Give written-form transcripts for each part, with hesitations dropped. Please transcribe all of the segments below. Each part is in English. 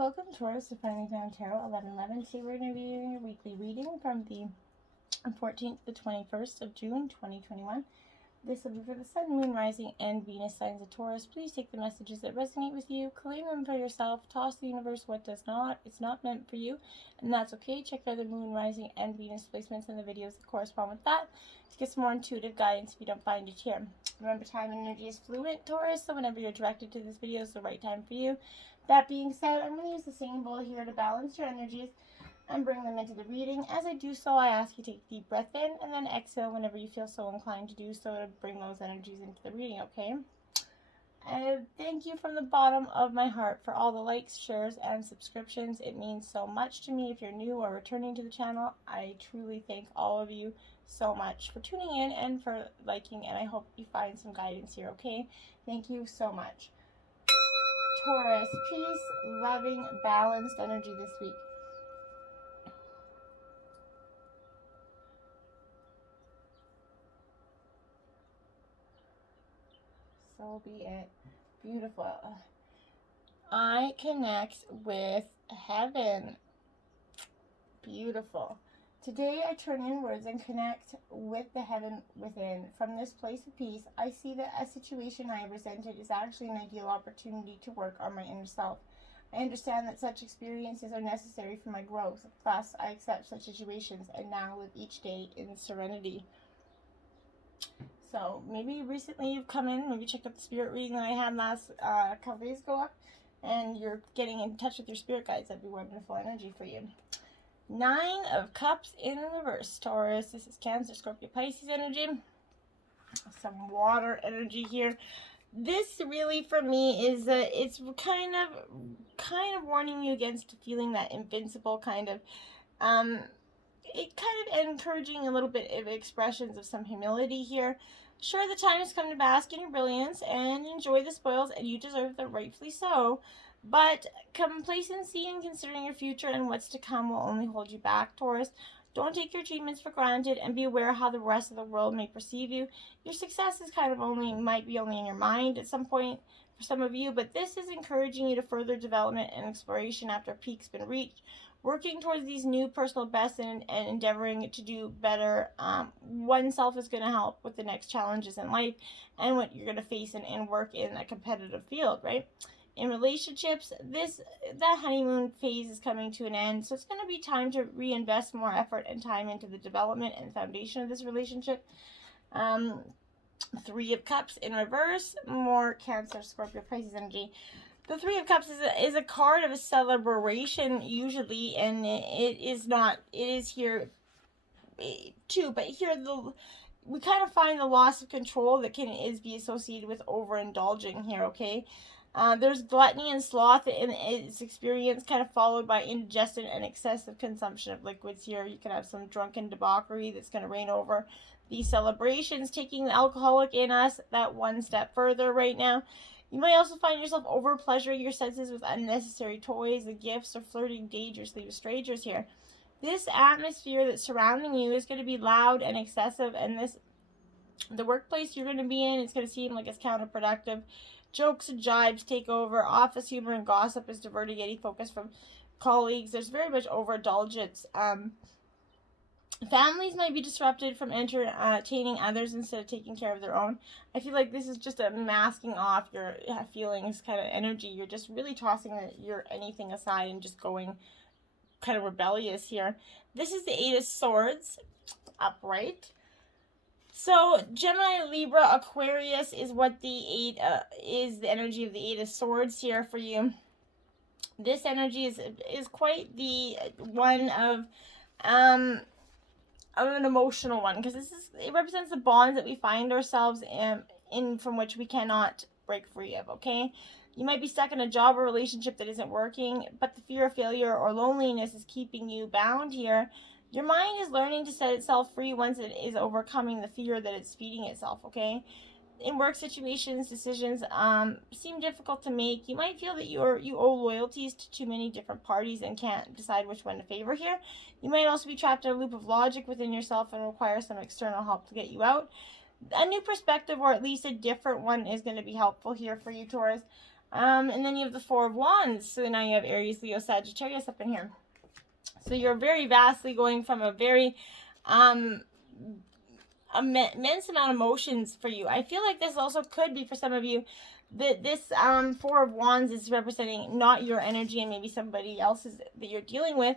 Welcome, Taurus, to Finally Found Tarot 1111. Today we're going to be doing your weekly reading from the 14th to the 21st of June, 2021. This will be for the Sun, Moon, Rising, and Venus signs of Taurus. Please take the messages that resonate with you, claim them for yourself, toss the universe what does not. It's not meant for you, and that's okay. Check out the Moon, Rising, and Venus placements in the videos that correspond with that to get some more intuitive guidance if you don't find it here. Remember, time and energy is fluent, Taurus, so whenever you're directed to this video is the right time for you. That being said, I'm going to use the singing bowl here to balance your energies and bring them into the reading. As I do so, I ask you to take a deep breath in and then exhale whenever you feel so inclined to do so to bring those energies into the reading, okay? And thank you from the bottom of my heart for all the likes, shares, and subscriptions. It means so much to me. If you're new or returning to the channel, I truly thank all of you so much for tuning in and for liking, and I hope you find some guidance here, okay? Thank you so much. Taurus, peace, loving, balanced energy this week. So be it. Beautiful. I connect with heaven. Beautiful. Today I turn inwards and connect with the heaven within. From this place of peace, I see that a situation I resented is actually an ideal opportunity to work on my inner self. I understand that such experiences are necessary for my growth. Thus, I accept such situations and now live each day in serenity. So maybe recently you've come in, maybe checked out the spirit reading that I had last couple days ago, and you're getting in touch with your spirit guides. That'd be wonderful energy for you. 9 of Cups in reverse, Taurus. This is Cancer, Scorpio, Pisces energy. Some water energy here. This really, for me, is it's kind of warning you against feeling that invincible kind of, it kind of encouraging a little bit of expressions of some humility here. Sure, the time has come to bask in your brilliance and enjoy the spoils, and you deserve them, rightfully so. But complacency in considering your future and what's to come will only hold you back, Taurus. Don't take your achievements for granted and be aware how the rest of the world may perceive you. Your success is might be only in your mind at some point for some of you, but this is encouraging you to further development and exploration after a peak's been reached. Working towards these new personal bests and endeavoring to do better oneself is going to help with the next challenges in life and what you're going to face and work in a competitive field, right? In relationships, that honeymoon phase is coming to an end, so it's going to be time to reinvest more effort and time into the development and foundation of this relationship. 3 of Cups in reverse, more Cancer, Scorpio, Pisces energy. The 3 of Cups is a card of a celebration usually, and it is here too, but here we kind of find the loss of control that be associated with overindulging here, okay? There's gluttony and sloth in its experience, kind of followed by indigestion and excessive consumption of liquids here. You can have some drunken debauchery that's going to reign over these celebrations, taking the alcoholic in us that one step further right now. You might also find yourself over-pleasuring your senses with unnecessary toys and gifts, or flirting dangerously with strangers here. This atmosphere that's surrounding you is going to be loud and excessive, and the workplace you're going to be in, it's going to seem like it's counterproductive. Jokes and jibes take over. Office humor and gossip is diverting any focus from colleagues. There's very much overindulgence. Families might be disrupted from entertaining others instead of taking care of their own. I feel like this is just a masking off your feelings kind of energy. You're just really tossing your anything aside and just going kind of rebellious here. This is the 8 of Swords, upright. So Gemini, Libra, Aquarius is what the 8 is the energy of the 8 of Swords here for you. This energy is quite the one of an emotional one, because it represents the bonds that we find ourselves in from which we cannot break free of, okay? You might be stuck in a job or relationship that isn't working, but the fear of failure or loneliness is keeping you bound here. Your mind is learning to set itself free once it is overcoming the fear that it's feeding itself, okay? In work situations, decisions seem difficult to make. You might feel that you owe loyalties to too many different parties and can't decide which one to favor here. You might also be trapped in a loop of logic within yourself and require some external help to get you out. A new perspective, or at least a different one, is going to be helpful here for you, Taurus. And then you have the Four of Wands. So now you have Aries, Leo, Sagittarius up in here. So you're very vastly going from a very immense amount of emotions for you. I feel like this also could be for some of you that this Four of Wands is representing not your energy and maybe somebody else's that you're dealing with.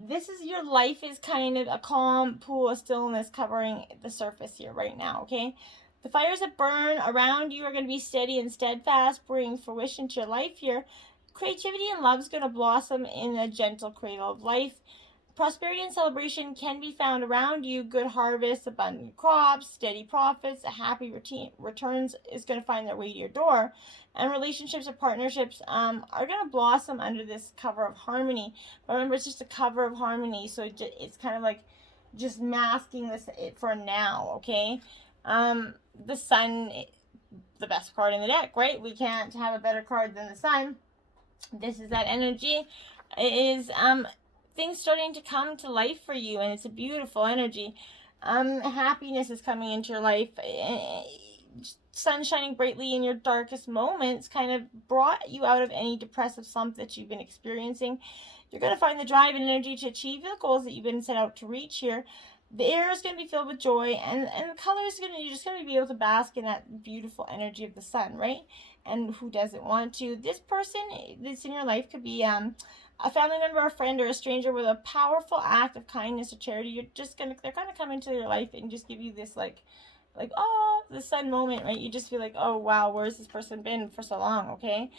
This is your life is kind of a calm pool of stillness covering the surface here right now, okay? The fires that burn around you are going to be steady and steadfast, bringing fruition to your life here. Creativity and love is going to blossom in a gentle cradle of life. Prosperity and celebration can be found around you. Good harvests, abundant crops, steady profits, a happy returns is going to find their way to your door. And relationships or partnerships are going to blossom under this cover of harmony. But remember, it's just a cover of harmony, so it's kind of like just masking this for now, okay? The Sun, the best card in the deck, right? We can't have a better card than the Sun. This is that energy. It is things starting to come to life for you, and it's a beautiful energy. Happiness is coming into your life. Sun shining brightly in your darkest moments kind of brought you out of any depressive slump that you've been experiencing. You're going to find the drive and energy to achieve the goals that you've been set out to reach here. The air is going to be filled with joy, and the colors you're just going to be able to bask in that beautiful energy of the Sun, right? And who doesn't want to? This person that's in your life could be a family member, a friend, or a stranger with a powerful act of kindness or charity. They're gonna come into your life and just give you this like, oh, the Sun moment, right? You just feel like, oh wow, where's this person been for so long? Okay.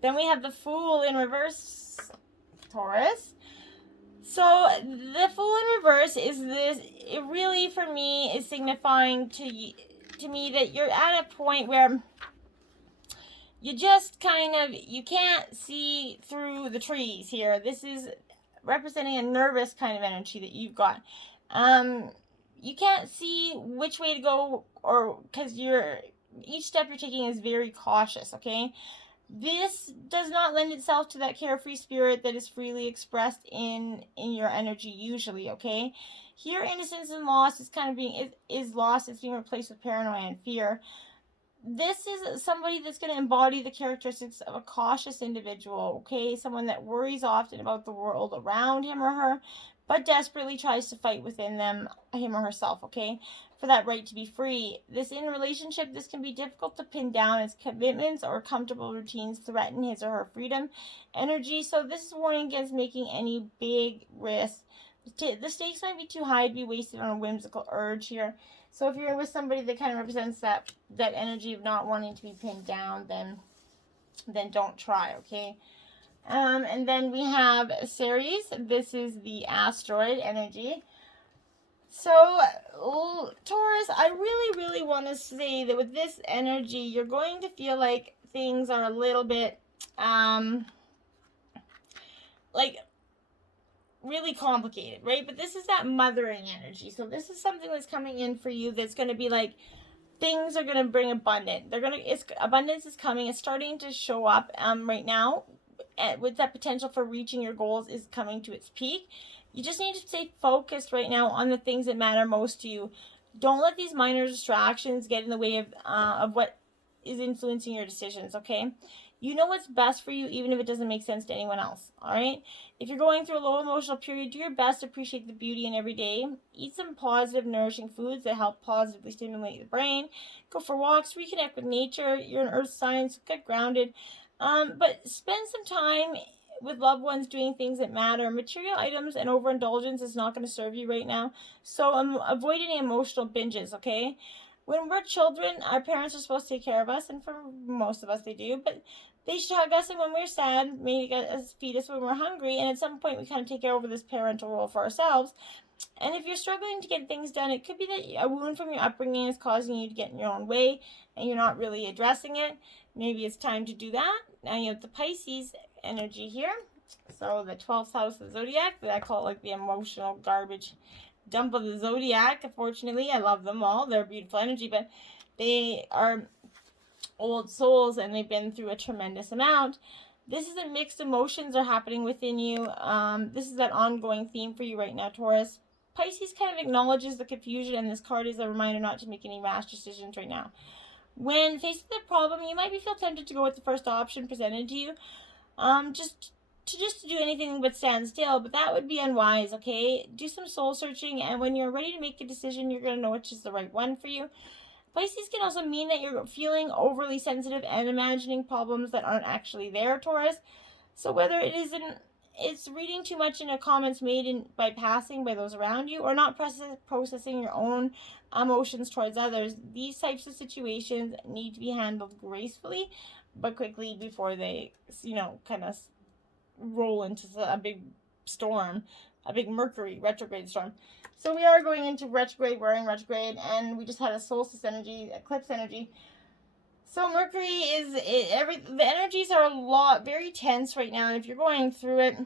Then we have the Fool in reverse, Taurus. So the Fool in reverse is this. It really, for me, is signifying to me that you're at a point where you just you can't see through the trees here. This is representing a nervous kind of energy that you've got. You can't see which way to go, or because each step you're taking is very cautious, okay? This does not lend itself to that carefree spirit that is freely expressed in your energy usually, okay? Here, innocence and loss is lost. It's being replaced with paranoia and fear. This is somebody that's going to embody the characteristics of a cautious individual, okay? Someone that worries often about the world around him or her, but desperately tries to fight within him or herself, okay? For that right to be free. In a relationship, this can be difficult to pin down as commitments or comfortable routines threaten his or her freedom energy. So this is warning against making any big risks. The stakes might be too high to be wasted on a whimsical urge here. So if you're with somebody that kind of represents that energy of not wanting to be pinned down, then don't try, okay? And then we have Ceres. This is the asteroid energy. So, Taurus, I really, really want to say that with this energy, you're going to feel like things are a little bit, really complicated, right? But this is that mothering energy. So this is something that's coming in for you that's going to be like, things are going to bring abundance. Abundance is coming. It's starting to show up right now. With that potential for reaching your goals is coming to its peak. You just need to stay focused right now on the things that matter most to you. Don't let these minor distractions get in the way of what is influencing your decisions, okay? You know what's best for you, even if it doesn't make sense to anyone else, all right? If you're going through a low emotional period, do your best to appreciate the beauty in every day. Eat some positive, nourishing foods that help positively stimulate the brain. Go for walks, reconnect with nature. You're an earth sign, so get grounded. But spend some time with loved ones doing things that matter. Material items and overindulgence is not going to serve you right now. So avoid any emotional binges, okay? When we're children, our parents are supposed to take care of us, and for most of us they do, but they should hug us when we're sad, maybe feed us when we're hungry, and at some point we kind of take over this parental role for ourselves. And if you're struggling to get things done, it could be that a wound from your upbringing is causing you to get in your own way, and you're not really addressing it. Maybe it's time to do that. Now you have the Pisces energy here. So the 12th house of the zodiac, that I call it like the emotional garbage dump of the zodiac. Unfortunately, I love them all. They're beautiful energy, but they are old souls and they've been through a tremendous amount. This is that mixed emotions are happening within you. This is that ongoing theme for you right now, Taurus. Pisces kind of acknowledges the confusion, and this card is a reminder not to make any rash decisions right now. When faced with a problem, you might feel tempted to go with the first option presented to you. Just to do anything but stand still, but that would be unwise, okay? Do some soul searching, and when you're ready to make a decision, you're going to know which is the right one for you. Pisces can also mean that you're feeling overly sensitive and imagining problems that aren't actually there, Taurus. So whether it's reading too much into comments made by passing by those around you, or not processing your own emotions towards others, these types of situations need to be handled gracefully but quickly before they, kind of roll into a big storm, a big Mercury retrograde storm. So we are going into retrograde, we're in retrograde, and we just had a solstice energy, eclipse energy. So Mercury the energies are very tense right now, and if you're going through it,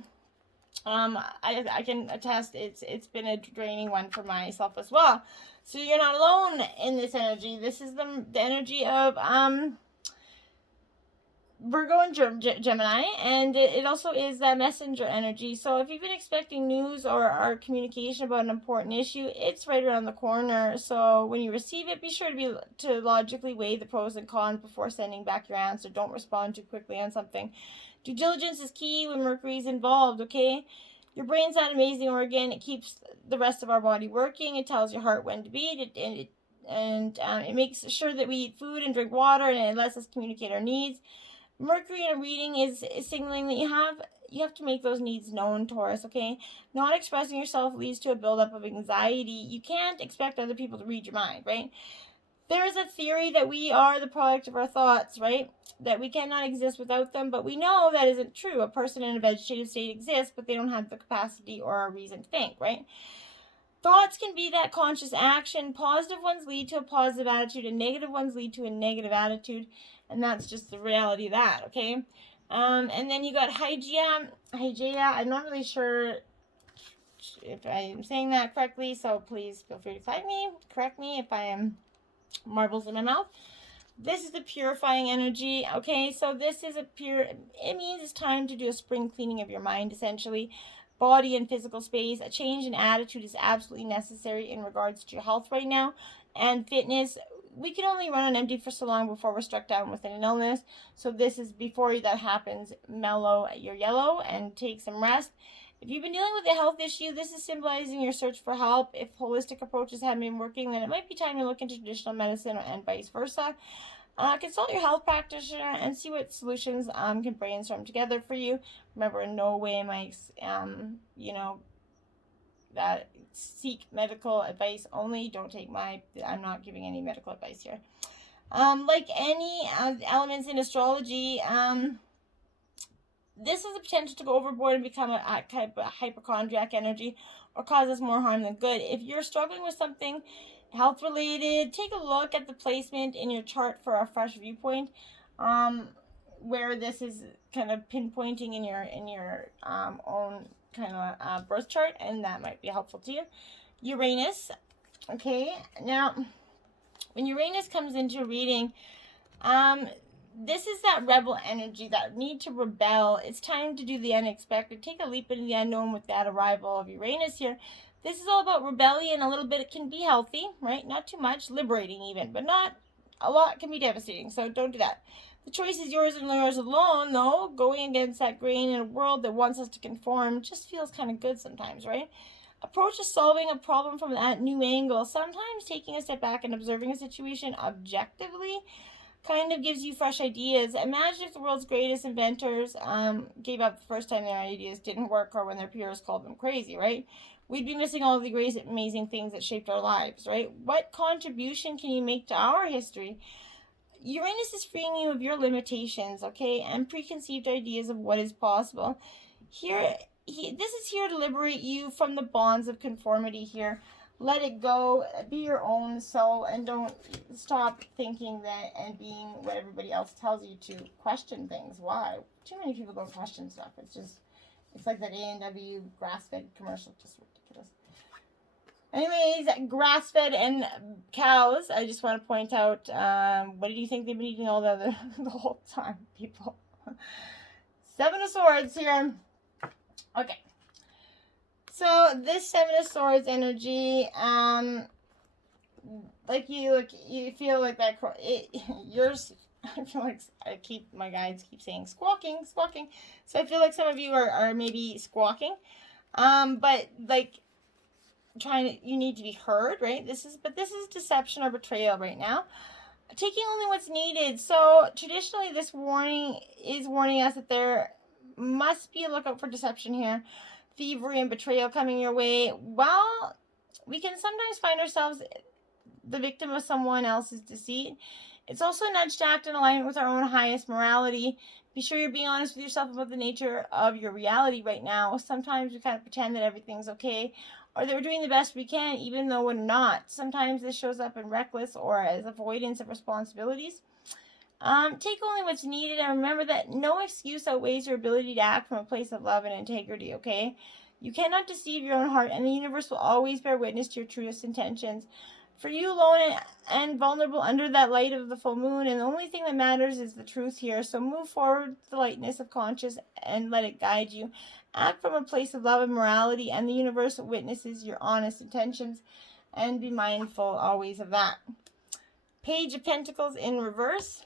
I can attest it's been a draining one for myself as well. So you're not alone in this energy. This is the energy of Virgo and Gemini, and it also is that messenger energy. So if you've been expecting news or communication about an important issue, it's right around the corner. So when you receive it, be sure to logically weigh the pros and cons before sending back your answer. Don't respond too quickly on something. Due diligence is key when Mercury's involved, okay? Your brain's that amazing organ. It keeps the rest of our body working. It tells your heart when to beat, and it makes sure that we eat food and drink water, and it lets us communicate our needs. Mercury in a reading is signaling that you have to make those needs known, Taurus, okay? Not expressing yourself leads to a buildup of anxiety. You can't expect other people to read your mind, right? There is a theory that we are the product of our thoughts, right? That we cannot exist without them, but we know that isn't true. A person in a vegetative state exists, but they don't have the capacity or a reason to think, right? Thoughts can be that conscious action. Positive ones lead to a positive attitude, and negative ones lead to a negative attitude. And that's just the reality of that, okay? And then you got Hygeia. I'm not really sure if I'm saying that correctly, so please feel free to correct me if I am marbles in my mouth. This is the purifying energy, okay? So this is it means it's time to do a spring cleaning of your mind, essentially. Body and physical space. A change in attitude is absolutely necessary in regards to your health right now. And fitness. We can only run on empty for so long before we're struck down with an illness. So this is before that happens, mellow your yellow and take some rest. If you've been dealing with a health issue, this is symbolizing your search for help. If holistic approaches haven't been working, then it might be time to look into traditional medicine and vice versa. Consult your health practitioner and see what solutions can brainstorm together for you. Remember, in no way am I, that seek medical advice only. Don't take I'm not giving any medical advice here. Like any elements in astrology, this has the potential to go overboard and become a type of hypochondriac energy or cause us more harm than good. If you're struggling with something health related, take a look at the placement in your chart for a fresh viewpoint, where this is kind of pinpointing in your own kind of birth chart, and that might be helpful to you. Uranus, okay, now when Uranus comes into reading, this is that rebel energy, that need to rebel. It's time to do the unexpected. Take a leap into the unknown with that arrival of Uranus here. This is all about rebellion. A little bit, it can be healthy, right? Not too much, liberating even, but not a lot can be devastating, so don't do that. The choice is yours and yours alone, though. Going against that grain in a world that wants us to conform just feels kind of good sometimes, right? Approach to solving a problem from that new angle. Sometimes taking a step back and observing a situation objectively kind of gives you fresh ideas. Imagine if the world's greatest inventors gave up the first time their ideas didn't work, or when their peers called them crazy, right? We'd be missing all of the great, amazing things that shaped our lives, right? What contribution can you make to our history? Uranus is freeing you of your limitations, okay, and preconceived ideas of what is possible. This is here to liberate you from the bonds of conformity here. Let it go. Be your own soul, and don't stop thinking that and being what everybody else tells you to. Question things. Why? Too many people don't question stuff. It's like that A&W grass-fed commercial. Just ridiculous. Anyways, grass-fed and cows. I just want to point out, what do you think they've been eating all the whole time, people? 7 of Swords here. Okay. So this 7 of Swords energy, like you feel like that. Yours. I feel like my guides keep saying squawking, squawking. So I feel like some of you are maybe squawking. But like you need to be heard, right? This is deception or betrayal right now. Taking only what's needed. So traditionally, this warning is warning us that there must be a lookout for deception here, thievery and betrayal coming your way. Well, we can sometimes find ourselves the victim of someone else's deceit. It's also a nudge to act in alignment with our own highest morality. Be sure you're being honest with yourself about the nature of your reality right now. Sometimes we kind of pretend that everything's okay, or that we're doing the best we can, even though we're not. Sometimes this shows up in reckless or as avoidance of responsibilities. Take only what's needed, and remember that no excuse outweighs your ability to act from a place of love and integrity, okay? You cannot deceive your own heart, and the universe will always bear witness to your truest intentions. For you alone and vulnerable under that light of the full moon, and the only thing that matters is the truth here. So move forward with the lightness of conscience and let it guide you. Act from a place of love and morality, and the universe witnesses your honest intentions, and be mindful always of that. Page of Pentacles in reverse.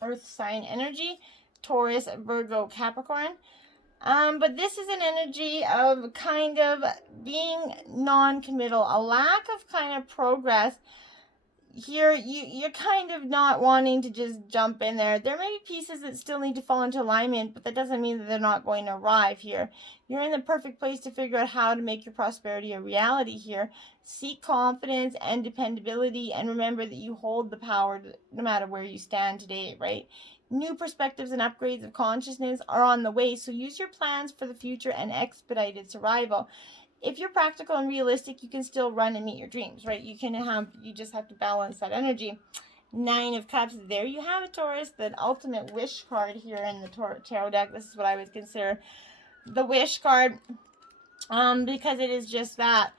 Earth sign energy. Taurus, Virgo, Capricorn. But this is an energy of kind of being non-committal, a lack of kind of progress. Here, you're kind of not wanting to just jump in there. There may be pieces that still need to fall into alignment, but that doesn't mean that they're not going to arrive here. You're in the perfect place to figure out how to make your prosperity a reality here. Seek confidence and dependability, and remember that you hold the power no matter where you stand today, right? New perspectives and upgrades of consciousness are on the way, so use your plans for the future and expedite its arrival. If you're practical and realistic, you can still run and meet your dreams, right? You just have to balance that energy. 9 of Cups. There you have it, Taurus. The ultimate wish card here in the tarot deck. This is what I would consider the wish card, because it is just that.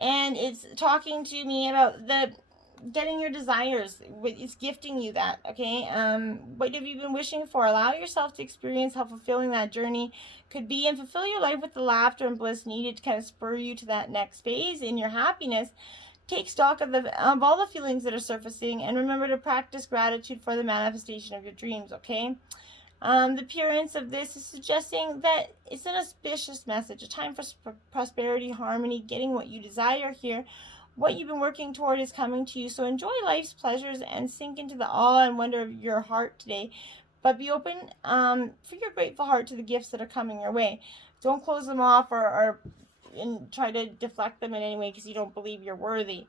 And it's talking to me about getting your desires. It's gifting you that, okay? What have you been wishing for? Allow yourself to experience how fulfilling that journey could be, and fulfill your life with the laughter and bliss needed to kind of spur you to that next phase in your happiness. Take stock of all the feelings that are surfacing, and remember to practice gratitude for the manifestation of your dreams, okay? The appearance of this is suggesting that it's an auspicious message, a time for prosperity, harmony, getting what you desire here. What you've been working toward is coming to you. So enjoy life's pleasures and sink into the awe and wonder of your heart today. But be open for your grateful heart to the gifts that are coming your way. Don't close them off or try to deflect them in any way because you don't believe you're worthy.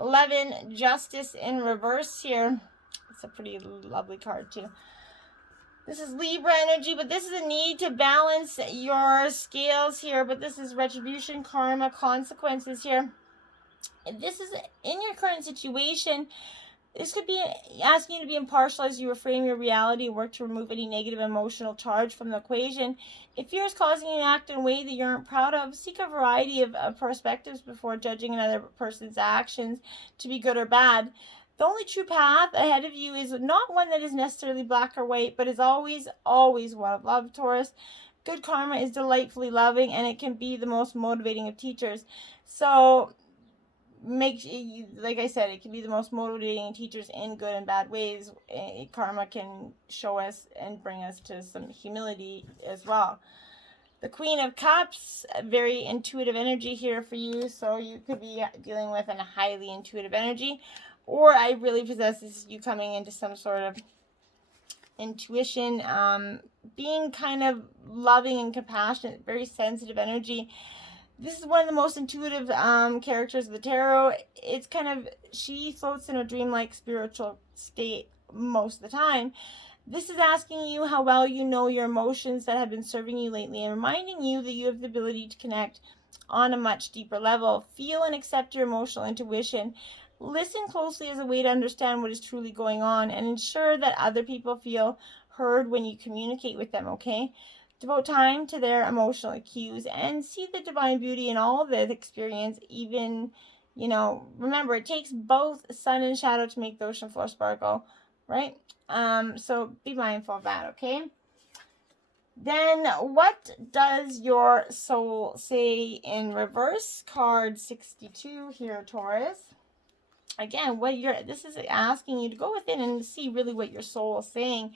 11, Justice in reverse here. It's a pretty lovely card too. This is Libra energy, but this is a need to balance your scales here. But this is retribution, karma, consequences here. This is in your current situation. This could be asking you to be impartial as you reframe your reality and work to remove any negative emotional charge from the equation. If fear is causing you to act in a way that you aren't proud of, seek a variety of perspectives before judging another person's actions to be good or bad. The only true path ahead of you is not one that is necessarily black or white, but is always, always one of love, Taurus. Good karma is delightfully loving, and it can be the most motivating of teachers. So, like I said, it can be the most motivating teachers in good and bad ways. Karma can show us and bring us to some humility as well. The Queen of Cups, very intuitive energy here for you. So you could be dealing with a highly intuitive energy, or I really possess this, you coming into some sort of intuition, being kind of loving and compassionate, very sensitive energy. This is one of the most intuitive characters of the tarot. It's kind of, she floats in a dreamlike spiritual state most of the time. This is asking you how well you know your emotions that have been serving you lately, and reminding you that you have the ability to connect on a much deeper level. Feel and accept your emotional intuition. Listen closely as a way to understand what is truly going on, and ensure that other people feel heard when you communicate with them, okay? Devote time to their emotional cues and see the divine beauty in all of the experience. Even, remember, it takes both sun and shadow to make the ocean floor sparkle, right? So be mindful of that, okay? Then what does your soul say in reverse? Card 62 here, Taurus. Again, this is asking you to go within and see really what your soul is saying.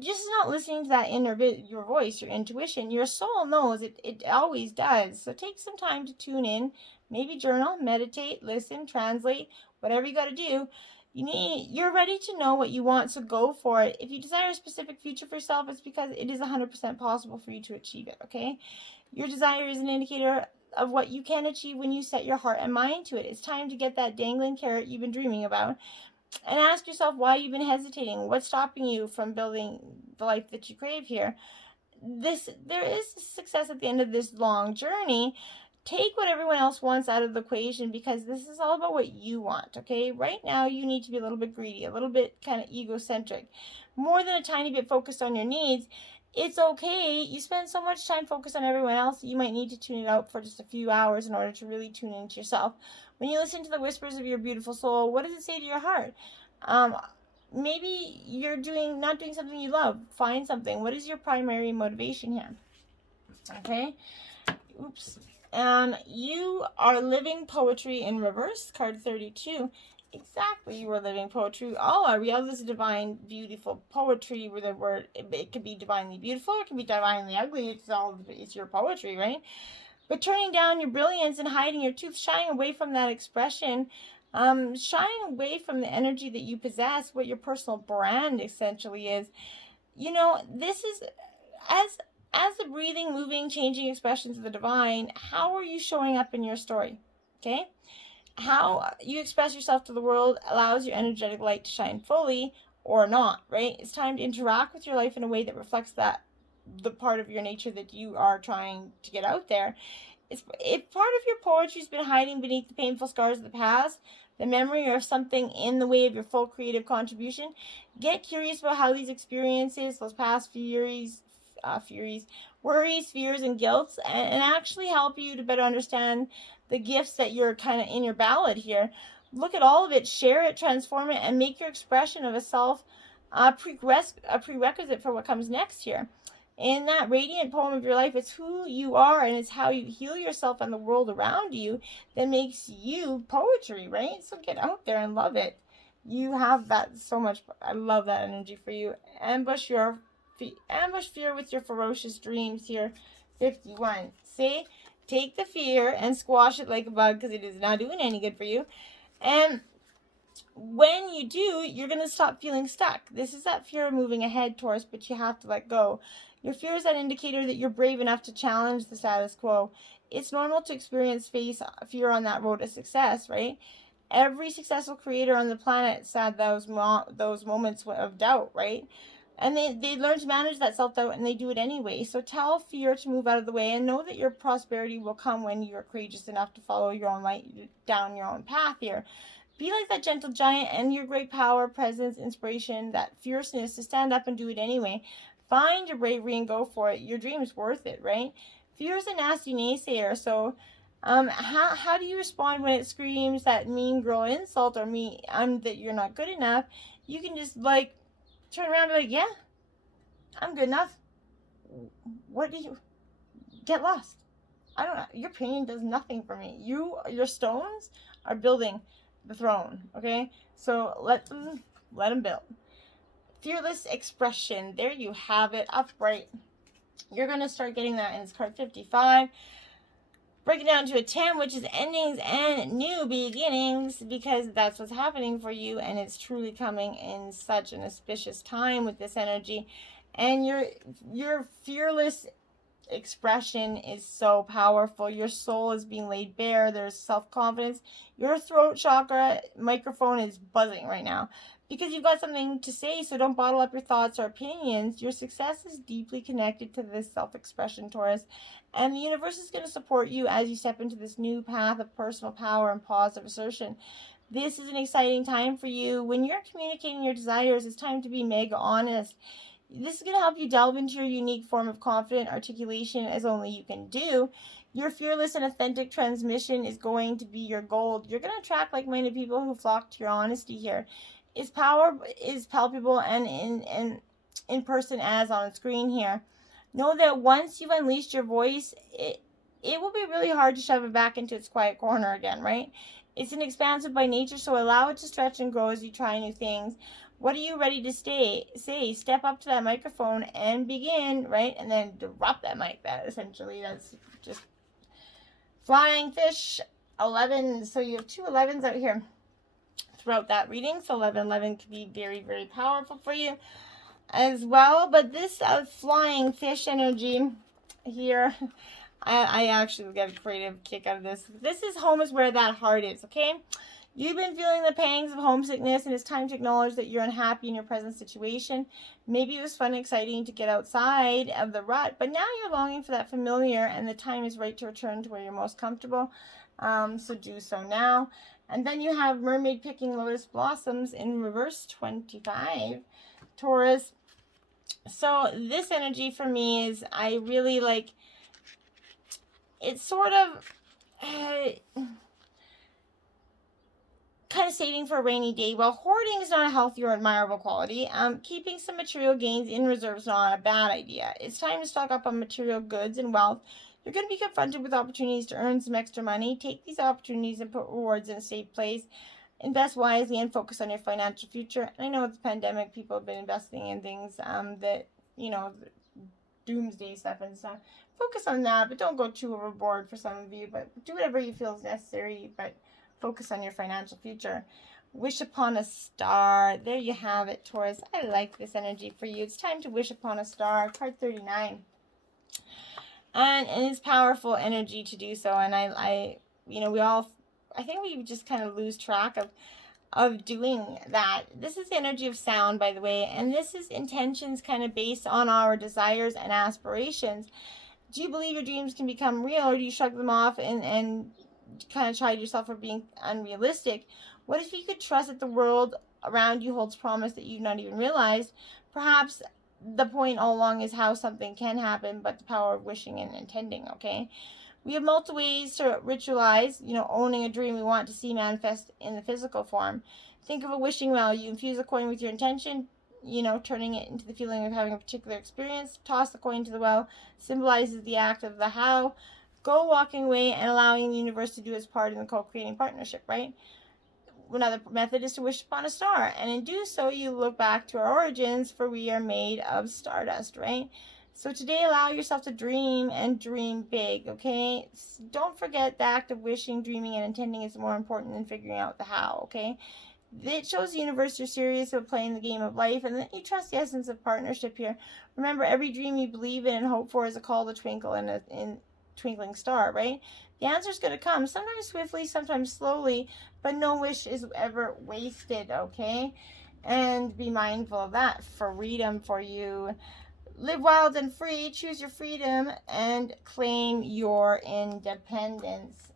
Just not listening to that your voice, your intuition. Your soul knows it always does. So take some time to tune in, maybe journal, meditate, listen, translate, whatever you got to do. You're ready to know what you want, so go for it. If you desire a specific future for yourself, it's because it is 100% possible for you to achieve it, okay? Your desire is an indicator of what you can achieve when you set your heart and mind to it. It's time to get that dangling carrot you've been dreaming about and ask yourself why you've been hesitating. What's stopping you from building the life that you crave here? There is success at the end of this long journey. Take what everyone else wants out of the equation, because this is all about what you want, okay? Right now, you need to be a little bit greedy, a little bit kind of egocentric, more than a tiny bit focused on your needs. It's okay. You spend so much time focused on everyone else, you might need to tune it out for just a few hours in order to really tune into yourself. When you listen to the whispers of your beautiful soul, what does it say to your heart? Maybe you're not doing something you love. Find something. What is your primary motivation here? Okay. Oops. You are living poetry in reverse, card 32. Exactly, you are living poetry. All are. We have this divine, beautiful poetry where the word, it could be divinely beautiful, it can be divinely ugly. It's your poetry, right? But turning down your brilliance and hiding your truth, shying away from that expression, shying away from the energy that you possess, what your personal brand essentially is. This is, as the breathing, moving, changing expressions of the divine, how are you showing up in your story? Okay? How you express yourself to the world allows your energetic light to shine fully or not, right? It's time to interact with your life in a way that reflects the part of your nature that you are trying to get out there. If part of your poetry's been hiding beneath the painful scars of the past, the memory of something in the way of your full creative contribution, get curious about how these experiences, those past worries, fears, and guilt, and actually help you to better understand the gifts that you're kind of in your ballad here. Look at all of it, share it, transform it, and make your expression of a self a prerequisite for what comes next here. In that radiant poem of your life, it's who you are and it's how you heal yourself and the world around you that makes you poetry, right? So get out there and love it. You have that so much. I love that energy for you. Ambush fear with your ferocious dreams here. 51. See? Take the fear and squash it like a bug, because it is not doing any good for you. And when you do, you're going to stop feeling stuck. This is that fear of moving ahead, Taurus, but you have to let go. Your fear is that indicator that you're brave enough to challenge the status quo. It's normal to experience fear on that road to success, right? Every successful creator on the planet had those moments of doubt, right? And they learn to manage that self-doubt, and they do it anyway. So tell fear to move out of the way, and know that your prosperity will come when you're courageous enough to follow your own light down your own path here. Be like that gentle giant, and your great power, presence, inspiration, that fierceness to stand up and do it anyway. Find your bravery and go for it. Your dream's worth it, right? Fear is a nasty naysayer, so how do you respond when it screams that mean girl insult or that you're not good enough? You can just turn around and be like, yeah, I'm good enough. What do you get lost? I don't know. Your opinion does nothing for me. Your stones are building the throne, okay? So let them build. Fearless expression. There you have it. Upright. You're going to start getting that in this card 55. Break it down to a 10, which is endings and new beginnings, because that's what's happening for you, and it's truly coming in such an auspicious time with this energy. And your fearless expression is so powerful. Your soul is being laid bare. There's self-confidence. Your throat chakra microphone is buzzing right now because you've got something to say. So don't bottle up your thoughts or opinions. Your success is deeply connected to this self-expression, Taurus, and the universe is going to support you as you step into this new path of personal power and positive assertion. This is an exciting time for you. When you're communicating your desires, it's time to be mega honest. This is going to help you delve into your unique form of confident articulation as only you can do. Your fearless and authentic transmission is going to be your gold. You're going to attract like-minded people who flock to your honesty here. Its power is palpable and in person as on screen here. Know that once you've unleashed your voice, it will be really hard to shove it back into its quiet corner again, right? It's an expansive by nature, so allow it to stretch and grow as you try new things. What are you ready to say? Step up to that microphone and begin, right? And then drop that mic. That essentially, that's just flying fish. 11. So you have 2 11s out here throughout that reading. So 11 can be very, very powerful for you as well. But this flying fish energy here, I actually get a creative kick out of this. This is home is where that heart is, okay? You've been feeling the pangs of homesickness, and it's time to acknowledge that you're unhappy in your present situation. Maybe it was fun and exciting to get outside of the rut, but now you're longing for that familiar, and the time is right to return to where you're most comfortable. So do so now. And then you have Mermaid picking lotus blossoms in reverse, 25. Taurus. So this energy for me is, I really like, it's sort of kind of saving for a rainy day. Well, hoarding is not a healthy or admirable quality. Keeping some material gains in reserve is not a bad idea. It's time to stock up on material goods and wealth. You're going to be confronted with opportunities to earn some extra money. Take these opportunities and put rewards in a safe place. Invest wisely and focus on your financial future. And I know with the pandemic, people have been investing in things that, you know, doomsday stuff and stuff. Focus on that, but don't go too overboard for some of you. But do whatever you feel is necessary, but focus on your financial future. Wish upon a star. There you have it, Taurus. I like this energy for you. It's time to wish upon a star. Card 39. And it's powerful energy to do so. And I think we just kind of lose track of doing that. This is the energy of sound, by the way, and this is intentions kind of based on our desires and aspirations. Do you believe your dreams can become real, or do you shrug them off and kind of chide yourself for being unrealistic? What if you could trust that the world around you holds promise that you've not even realized? Perhaps the point all along is how something can happen, but the power of wishing and intending, okay? We have multiple ways to ritualize, owning a dream we want to see manifest in the physical form. Think of a wishing well. You infuse a coin with your intention, turning it into the feeling of having a particular experience. Toss the coin to the well, symbolizes the act of the how. Go walking away and allowing the universe to do its part in the co-creating partnership, right? Another method is to wish upon a star. And in do so, you look back to our origins, for we are made of stardust, right? So today, allow yourself to dream and dream big, okay? Don't forget the act of wishing, dreaming, and intending is more important than figuring out the how, okay? It shows the universe you're serious about playing the game of life, and then you trust the essence of partnership here. Remember, every dream you believe in and hope for is a call to twinkle in twinkling star, right? The answer is going to come, sometimes swiftly, sometimes slowly, but no wish is ever wasted, okay? And be mindful of that. Freedom for you. Live wild and free, choose your freedom, and claim your independence.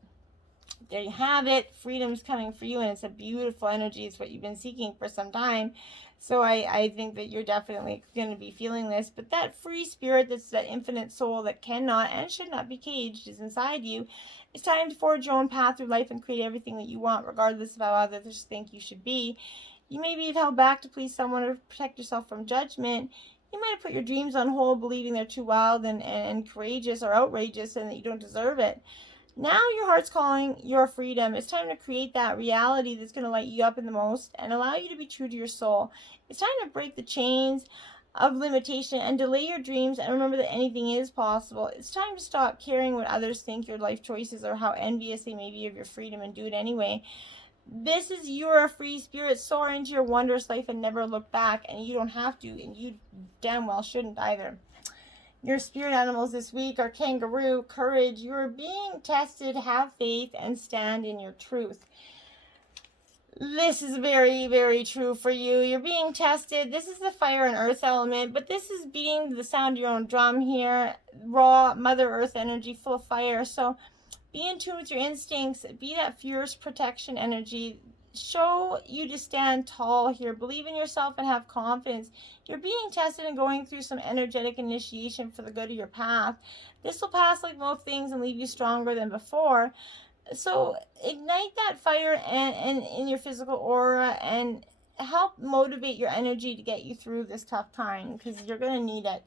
There you have it. Freedom's coming for you, and it's a beautiful energy. It's what you've been seeking for some time. So I think that you're definitely going to be feeling this. But that free spirit, that's that infinite soul that cannot and should not be caged, is inside you. It's time to forge your own path through life and create everything that you want, regardless of how others think you should be. You may be held back to please someone or protect yourself from judgment. You might have put your dreams on hold, believing they're too wild and courageous or outrageous and that you don't deserve it. Now your heart's calling your freedom. It's time to create that reality that's going to light you up in the most and allow you to be true to your soul. It's time to break the chains of limitation and delay your dreams and remember that anything is possible. It's time to stop caring what others think your life choices or how envious they may be of your freedom and do it anyway. This is you're a free spirit. Soar into your wondrous life and never look back. And you don't have to, and you damn well shouldn't either. Your spirit animals this week are kangaroo, courage. You're being tested. Have faith and stand in your truth. This is very, very true for you. You're being tested. This is the fire and earth element, but this is beating the sound of your own drum here. Raw Mother Earth energy, full of fire. So be in tune with your instincts. Be that fierce protection energy. Show you to stand tall here. Believe in yourself and have confidence. You're being tested and going through some energetic initiation for the good of your path. This will pass like most things and leave you stronger than before. So ignite that fire and in your physical aura and help motivate your energy to get you through this tough time, because you're going to need it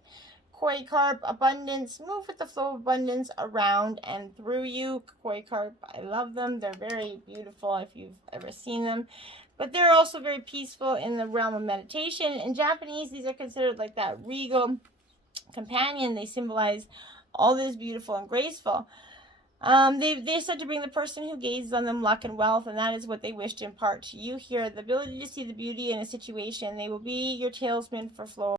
Koi carp, abundance. Move with the flow of abundance around and through you. Koi carp, I love them. They're very beautiful if you've ever seen them. But they're also very peaceful in the realm of meditation. In Japanese, these are considered like that regal companion. They symbolize all that is beautiful and graceful. They're said to bring the person who gazes on them luck and wealth, and that is what they wish to impart to you here. The ability to see the beauty in a situation. They will be your talisman for flow